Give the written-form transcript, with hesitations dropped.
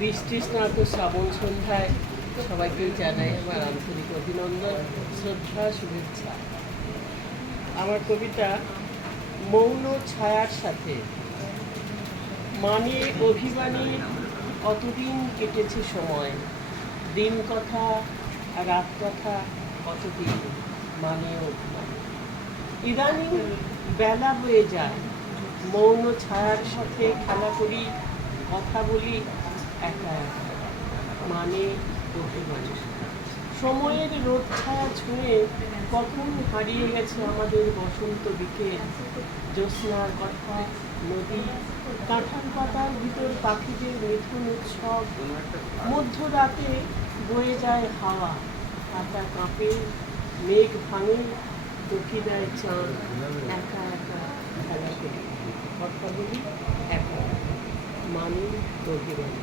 বৃষ্টি স্নাত শ্রাবণ সন্ধ্যায় সবাইকে জানাই আমার আন্তরিক অভিনন্দন, শ্রদ্ধা, শুভেচ্ছা। আমার কবিতা মৌন ছায়ার সাথে। মানে অভিমানী কতদিন কেটেছে সময়, দিন কথা রাত কথা কতদিন, মানে অভিমানী। ইদানিং বেলা হয়ে যায়, মৌন ছায়ার সাথে খেলা করি, কথা বলি একা একা, মানে অভিমানী। সময়ের রোদ ছায়া ছুঁয়ে কখন হারিয়ে গেছে আমাদের বসন্ত বিকেল, জ্যোৎস্নার কথা, নদী, কাঁঠাল পাতার ভিতর পাখিদের মিথুন উৎসব, মধ্যরাতে বয়ে যায় হাওয়া, পাতা কাঁপে, মেঘ ভাঙে, চোখে দেয় চাঁদ, একা একা খেলা করি, কথা বলি একা, মানে অভিমানী।